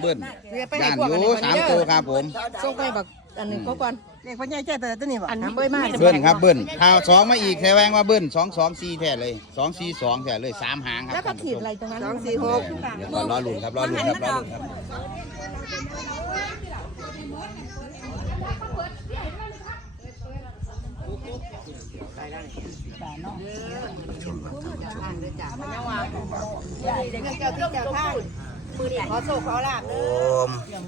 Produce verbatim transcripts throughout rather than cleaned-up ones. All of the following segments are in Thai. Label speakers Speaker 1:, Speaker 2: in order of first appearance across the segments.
Speaker 1: เบิ้ลย่านอยู่สามตัวครับผม
Speaker 2: ส่งไปบักอันหนึ่งก็ก่อนเด็กพ่อใหญ่เจ้าตัวนี้บ่อันเบิ้ลมาก
Speaker 1: เบิ้ลครับเบิ้ลข่าวสองมาอีกแสดงว่าเบิ้ลสองสองสี่แท้เลยสองสี่สองแท้เลยสามหางครับ
Speaker 2: แล้วก็ขีดอะไรตรงนั้น
Speaker 3: สองสี่หก
Speaker 1: เดี๋ยวก่อนรอลุ้นครับรอลุ้นครับรอลุ้นครับชมครับท่านผู้ชม
Speaker 3: ขอโชคขอลาบเด้อ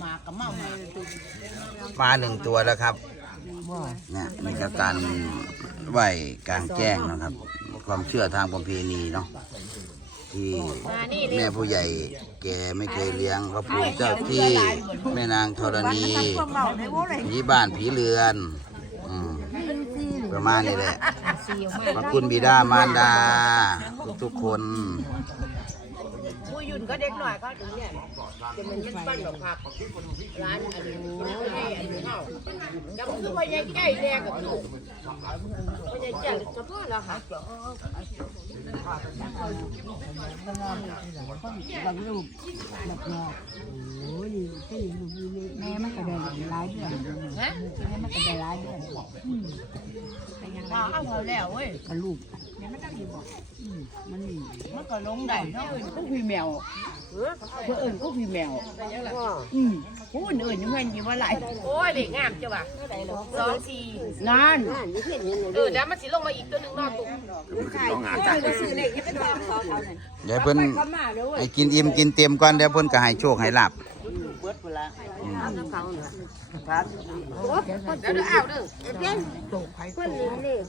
Speaker 1: มาหนึ่งตัวแล้วครับเนี่ยนี่ก็การไหวกลางแจ้งนะครับความเชื่อทางประเพณีเนาะที่แม่ผู้ใหญ่แกไม่เคยเลี้ยงพระภูมิเจ้าที่แม่นางธรณีผีบ้านผีเรือนประมาณนี้แหละขอบคุณบิดามารดาทุกๆคน
Speaker 3: ผู้ยุ่นก็เด็กหน่อยก็ถึงเนี่ยจะมันมันปั้นดอกผักร้านอันนี้อันนี้เข้าจะมันคือว่าใหญ่ใหญ่แดงกับลูกว่าใหญ่ใหญ่เฉพาะแล้วค่ะ
Speaker 2: บางรูปแบบนอกโอ้ยแค่นี้แม่มันก็ได้หลายเดือนฮะแม่มันก็ได้หลายเดือน
Speaker 3: ว้าวเอาเท่าแล้วเว้ย
Speaker 2: กระลูกยังไม่ได้ดีบอกมันนี่
Speaker 3: มันก็ลงได้เนาะ
Speaker 2: ก็พี่แมวเพื่อเอิญก็พี่แมวอืมผู้อื่นยังเงินอยู่ว่าไร
Speaker 3: โอ้ยเด็กงามจ้ะว่ะสองสี่
Speaker 2: งาน
Speaker 3: เออแล้วมันสิลงมาอีกตัวนึงนอกตุ้ม
Speaker 1: เดี๋ยวเพิ่นให้กินอิ่มกินเต็มก่อนเดี๋ยวเพิ่นก็ให้โชคให้ลาบ
Speaker 3: เดี๋ยวเดี๋ยวเอาเด้อเดี๋ยวคนนี้เลข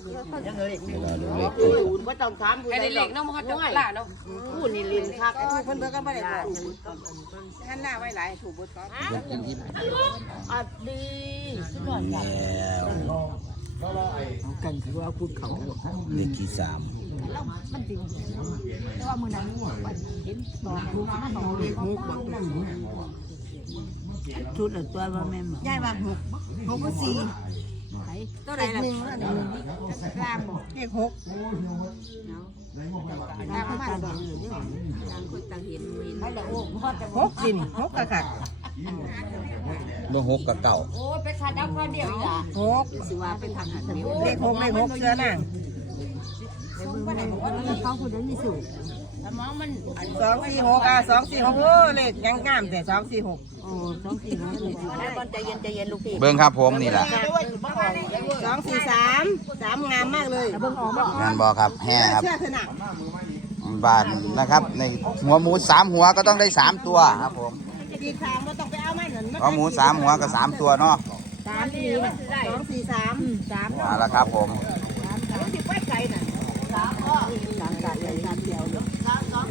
Speaker 3: ว่าต้องถามผู้ใดเลขน้องมันจะล่าเนาะผู้นี่ลินคักถูกเพิ่นเบิ่งก็บ่ได้บอกท่านหน้าไว้หลายถูกบ่ครับ
Speaker 1: กินอิ่ม
Speaker 3: อัดดีสุดยอดจั
Speaker 2: งกันคือว่าพูดเขา
Speaker 1: เลขที่สาม
Speaker 2: มันจริงแต่ว่ามื้อนั้นเห็นบอกถูกมาบอกเลขหกชุดละตัวว่าแม่หมอยายว่าหกหกก็สี่ตัวไหนล่ะหนึ่งอันหนึ่งกลางบอกเลขหกกลางมาต่างคนต่างเห็นหกสิหกกะค่ะ
Speaker 1: เมื่อหกกับเก่า
Speaker 3: โอ้ไปขาดดาวข้อเดียวอีกอ่ะ
Speaker 2: หกสิว่าเป็นทางหันเดียวเลขหกเลขหกเสื้อน่ะเขาคนนั้นมีสูตร
Speaker 3: มองมัน
Speaker 2: สองสี่หกอ่ะสองสี่หกโอ้เลขยังงามแต่สองสี่หกโอ้สองสี่หก
Speaker 3: แล้วบอลใจเย็นใจเย็นลูกพี่
Speaker 1: เบิ้งครับผมนี่แหละ
Speaker 2: สองสี่สามสามงามมากเลยเบิ้งออก
Speaker 1: งานบอครับแห่ครับ
Speaker 2: เชื่อขนาด
Speaker 1: บานนะครับในหัวหมูสามหัวก็ต้องได้สามตัวครับผม
Speaker 2: ดีทางว่าต้องไปเอาไม้หนุน
Speaker 1: หัวหมูสามหัวก็สามตัวเนาะ
Speaker 2: สามสี่สองสี่สามสาม
Speaker 1: มาแล้วครับผม
Speaker 3: สิบไว้ไกลน่ะสามก็
Speaker 2: สามกัดเลยสามเดียวเนาะสามสอง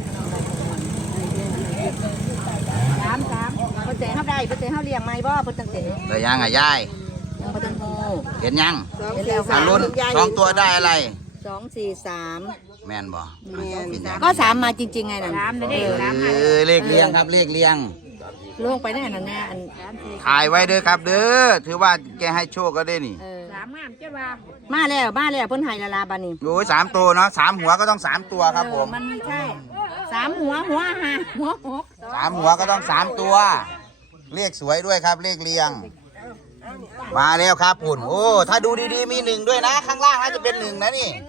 Speaker 2: สามสามเปอร์เซ็นต์เท่าใดเปอร์เซ็นต์เท่าเลี้ยงไหมบ่เปอร์เซ็นต์
Speaker 1: แต่ยังอ่ะยาย
Speaker 2: ยังเปอร์เซ็นต์
Speaker 1: เห็นยัง
Speaker 2: เห็นแล้วค่ะ
Speaker 1: ลุ้นสองตัวได้อะไร
Speaker 2: สองสี่สาม
Speaker 1: แมนบ่
Speaker 2: ก็สามมาจริงๆไงน่ะสาม
Speaker 1: เลยเลขเลียงครับเลขเลียง
Speaker 2: ลงไปได้นั่นแน่อัน
Speaker 1: ถ่ายไว้เด้อครับเด้อถือว่าแกให้โชคก็ได้นี่
Speaker 2: สามงามเจ้าว่ามาแล้วมาแล้วเพิ่นให้ละลาบานี่
Speaker 1: โอ้ยสามตัวเนาะสามหัวก็ต้องสามตัวครับผม
Speaker 2: มันไม่ใช่สามหัวหัวห้าหัวหก
Speaker 1: สามหัวก็ต้องสามตัวเลขสวยด้วยครับเลขเลียงมาแล้วครับปุ่นโอ้ถ้าดูดีๆมีหนึ่งด้วยนะข้างล่างน่าจะเป็นหนึ่งนะนี่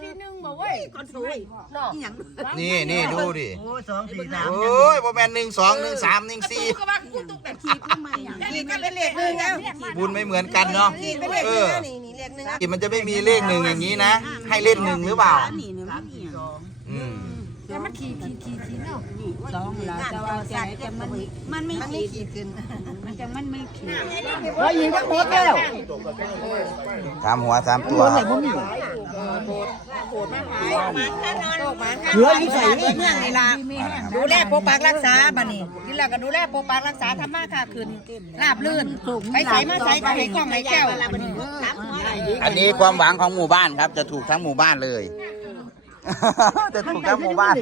Speaker 1: นี่นี่ดูดิ
Speaker 2: โอ้สองสี่สาม
Speaker 1: โอ้ยโมแมนหนึ่งสองหนึ่งสามหนึ่งสี่
Speaker 2: ขีดก็เป็นเลขหนึ่งแล้ว
Speaker 1: บุญไม่เหมือนกันเนาะเออขีดมันจะไม่มีเลขหนึ่งอย่างนี้นะให้เลขหนึ่งหรือเปล่าอืม
Speaker 2: แล้วมันขีดขีดขีดขีดเนาะสองหลักจะว่าใจจะมันมันไม่ขีดขึ้นมันจะมันไม่ขีดเฮ้ยยิงทั้งหมดแล้ว
Speaker 1: สามหัวสามตัว
Speaker 2: เหลืออยู่ใส่เรื่องไงล่ะดูแลปกปักรักษาบ้านี่กินแล้วก็ดูแลปกปักรักษาทำมาค่ะขึ้นราบลื่นไปใส่มาใส่ก็ให้กล้องให้แก้ว
Speaker 1: อันนี้ความหวังของหมู่บ้านครับจะถูกทั้งหมู่บ้านเลยจะถูกทั้งหมู่บ้าน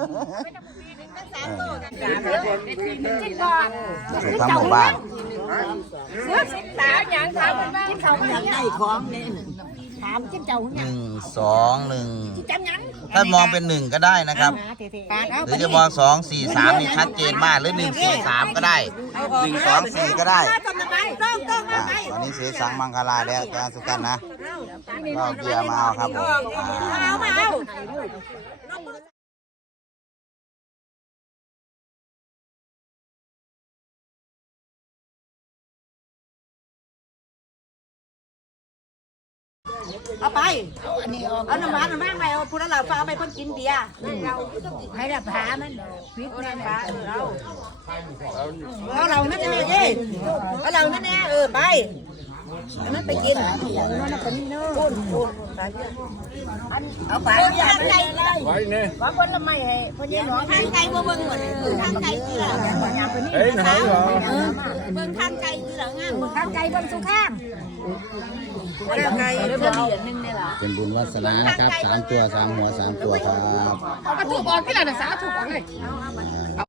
Speaker 1: ถูกทั้งหมู่บ้าน
Speaker 3: เสื้อสิบสามอย่างถามว่ากินเขา
Speaker 2: อย่างได้ของเนี่ยถามกินเจ้า
Speaker 1: หนึ่งสองหนึ่ง
Speaker 3: จำยัง
Speaker 1: ถ้ามองเป็นหนึ่งก็ได้นะครับ
Speaker 2: ปาดเอา
Speaker 1: หรือจะมองสองสี่สามนี่ชัดเจนมากหรือหนึ่งสี่สามก็ได้หนึ่งสองสี่ก็ได้
Speaker 2: ต้องต้อง
Speaker 1: อ่าตอนนี้เสสังมังคลาแล้วการสุกันนะก็เบียร์มาเอาครับผมอ่า
Speaker 2: เอามาเอา เอาไป เอาน้ำหวานน้ำแม่งไปเอาพูดแล้วเราฟ้าไปเพิ่นกินเบียร์ให้เราพามันพิษแม่พาเราเอาเรานั่นแน่เอ้เอาเรานั่นแน่เออไปนั่นไปกินเอาไปเอาอย่างไรเลยไว้เนี่ยว่าคนละไม่ให้คนยังหอทางไกลบ่เบิ่งหมดทางไกลคือเราเฮ้ยหายเหรอเบิ่งทางไกลคือเรางามเบิ่งทางไกลเบิ่งสุข้างทางไกลเดี๋ยวเหรียญนึงเนี่ยล่ะ
Speaker 1: เป็นบุญวาสนานะครับสามตัวสามหัวสามตัวครับ
Speaker 3: เอาถูกออกที่ไหนนะสาถูกออกเลยเอา